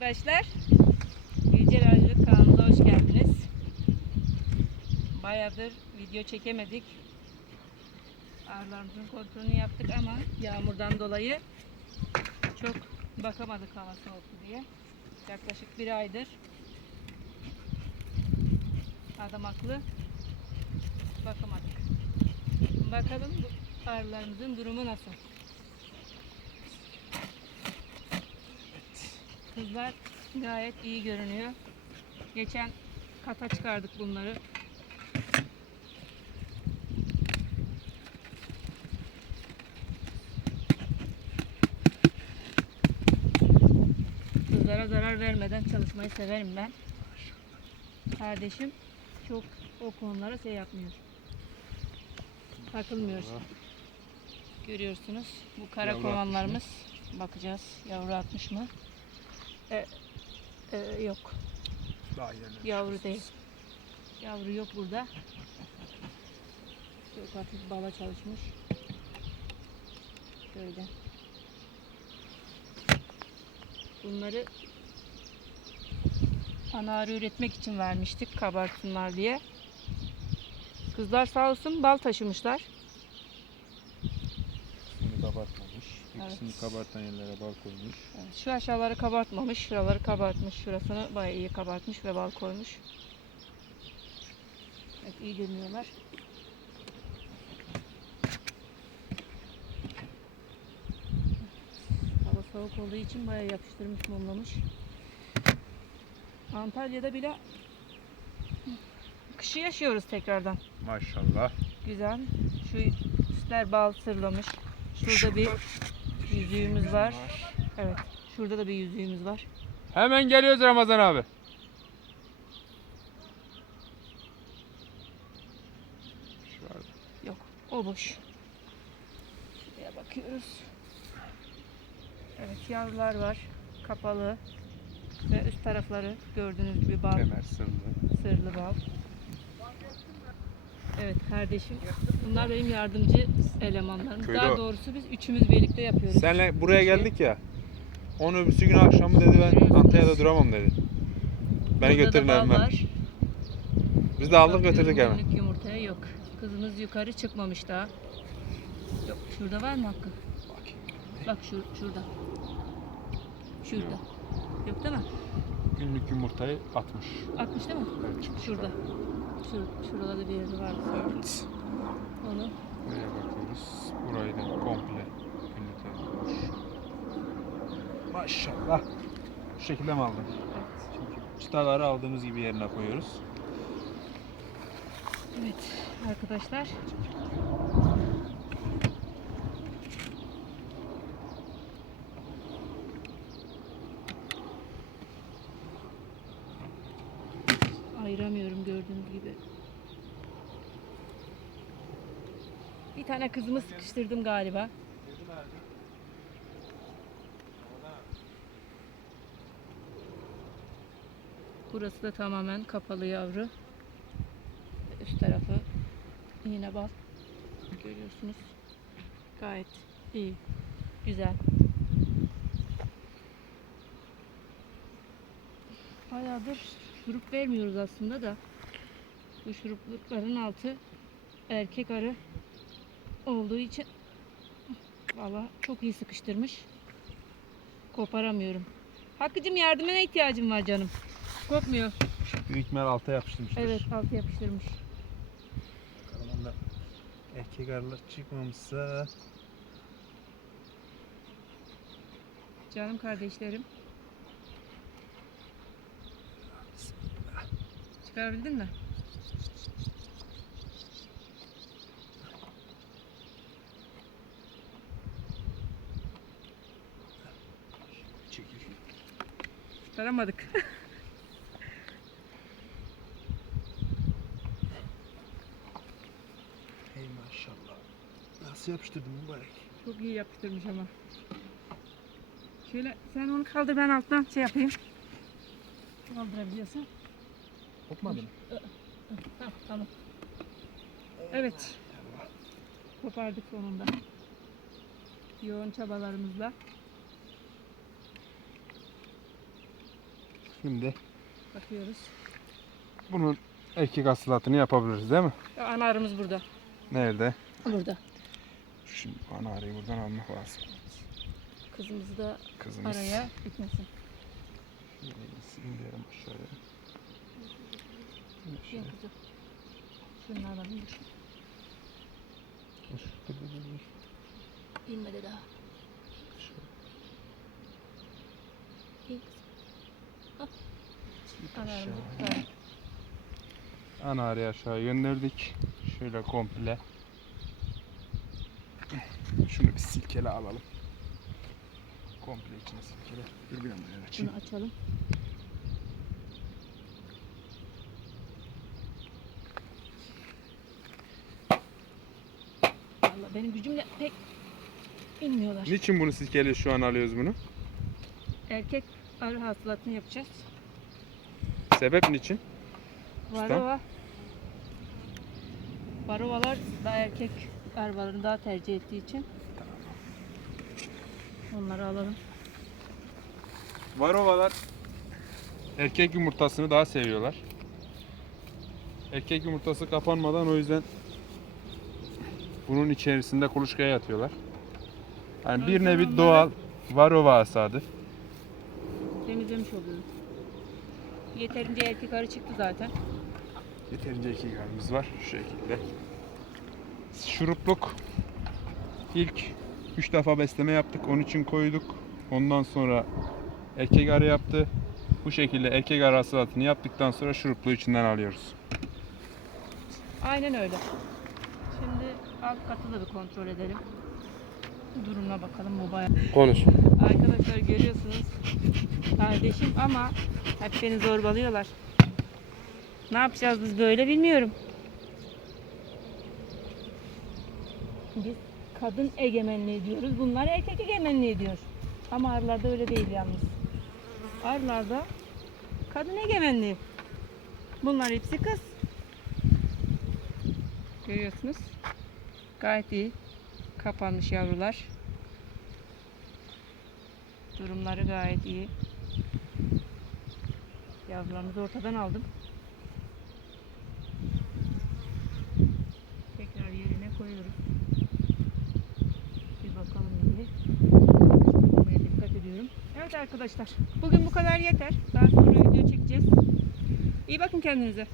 Arkadaşlar, Yücel Arıcılık kanalına hoş geldiniz. Bayağıdır video çekemedik. Arılarımızın kontrolünü yaptık ama yağmurdan dolayı çok bakamadık hava soğuktu diye. Yaklaşık bir aydır adam haklı bakamadık. Bakalım arılarımızın durumu nasıl? Kızlar gayet iyi görünüyor. Geçen kata çıkardık bunları. Kızlara zarar vermeden çalışmayı severim ben. Kardeşim çok o konulara şey yapmıyor. Takılmıyor. Görüyorsunuz bu kara kovanlarımız. Bakacağız yavru atmış mı? E, e, yok. Daha ilerlemiş. Yavru değil. Yavru yok burada. Çok hafif bala çalışmış. Şöyle. Bunları ana arı üretmek için vermiştik kabartsınlar diye. Kızlar sağ olsun bal taşımışlar. İkisini Evet. İkisini kabartan yerlere bal koymuş. Evet, şu aşağıları kabartmamış, şuraları kabartmış, şurasını bayağı iyi kabartmış ve bal koymuş. Evet, iyi görünüyorlar. Hava soğuk olduğu için bayağı yapıştırmış, mumlamış. Antalya'da bile kışı yaşıyoruz tekrardan. Maşallah. Güzel. Şu üstler bal sırlamış. Şurada bir yüzüğümüz var. Evet. Şurada da bir yüzüğümüz var. Hemen geliyoruz Ramazan abi. Yok. O boş. Şuraya bakıyoruz. Evet yavrular var. Kapalı. Ve üst tarafları gördüğünüz gibi bal. Kemer sırlı. Sırlı bal. Evet kardeşim. Bunlar benim yardımcı elemanlarım. Köyde Daha o. doğrusu biz üçümüz birlikte yapıyoruz. Senle buraya bu işi. geldik ya. Onu öbürsü gün akşamı dedi ben. Antalya'da duramam dedi. Beni Burada götürün da bal evime. var. Biz de aldık Bakıyorum götürdük hemen. günlük yumurtaya yok. Kızımız yukarı çıkmamış daha. Yok şurada var mı Hakkı? Bak şu, şurada. Şurada. Yok değil mi? Günlük yumurtayı atmış. 60 değil mi? Evet, çıkmış. Şurada. Şur, şuralarda bir yerde var. Evet. Onu. Buraya bakıyoruz. Burayı da komple günlük yapmış. Maşallah. Bu şekilde mi aldın? Evet. Çünkü çıtaları aldığımız gibi yerine koyuyoruz. Evet arkadaşlar. Gördüğünüz gibi. Bir tane kızımı sıkıştırdım galiba. Burası da tamamen kapalı yavru. Üst tarafı yine bal. Görüyorsunuz. Gayet iyi. Güzel. Bayağıdır şurup vermiyoruz aslında da. Bu şuruplukların altı erkek arı olduğu için valla çok iyi sıkıştırmış. Koparamıyorum. Hakkıcım yardımına ihtiyacım var canım. Kopmuyor. Büyük ihtimal alta yapıştırmıştır. Evet altı yapıştırmış. Bakalım erkek arılar çıkmamışsa Canım kardeşlerim. Çıkarabildin mi? Çıkaramadık. Hey maşallah. Nasıl yapıştırdın mübarek? Çok iyi yapıştırmış ama. Şöyle sen onu kaldır ben alttan şey yapayım. Kaldırabiliyorsun. Kopmadı mı? Tamam tamam. Evet. Kopardık sonunda. Yoğun çabalarımızla. Şimdi Bakıyoruz. bunun erkek hasılatını yapabiliriz değil mi? Ya Ana arımız burada. Nerede? Burada. Şimdi ana arıyı buradan almak lazım. Kızımızı da Kızımız. araya gitmesin. Şöyle indirelim aşağıya. Gel kızım. Dur. Dur, dur, dur, dur, dur. İnmedi daha. İn kızım. Arıyı aşağı gönderdik. Şöyle komple. Şunu bir silkele alalım. Komple içine silkele. Dur bir anda açayım. Bunu açalım. Vallahi benim gücümle pek inmiyorlar. Niçin bunu silkele şu an alıyoruz bunu? Erkek arı hasılatını yapacağız. Sebep niçin? Varova. Varovalar da erkek arılarını daha tercih ettiği için. Onları alalım. Varovalar erkek yumurtasını daha seviyorlar. Erkek yumurtası kapanmadan o yüzden bunun içerisinde kuluçkaya yatıyorlar. Yani bir nevi doğal varova hasadı. Temizlemiş oluyoruz. Yeterince erkek arı çıktı zaten. Yeterince erkek arımız var şu şekilde. Şurupluk ilk 3 defa besleme yaptık. Onun için koyduk. Ondan sonra erkek arı yaptı. Bu şekilde erkek arı hasılatını yaptıktan sonra şurupluğu içinden alıyoruz. Aynen öyle. Şimdi alt katı da bir kontrol edelim. Durumuna bakalım mobile. Konuş. Arkadaşlar görüyorsunuz. Kardeşim ama hep beni zorbalıyorlar. Ne yapacağız biz böyle bilmiyorum. Biz kadın egemenliği diyoruz. Bunlar erkek egemenliği diyor. Ama arılarda öyle değil yalnız. Arılarda kadın egemenliği. Bunlar hepsi kız. Görüyorsunuz. Gayet iyi. Kapanmış yavrular. Durumları gayet iyi. Yavrularımızı ortadan aldım. Tekrar yerine koyuyoruz. Bir bakalım diye. Çıkarmamaya dikkat ediyorum. Evet arkadaşlar. Bugün bu kadar yeter. Daha sonra video çekeceğiz. İyi bakın kendinize.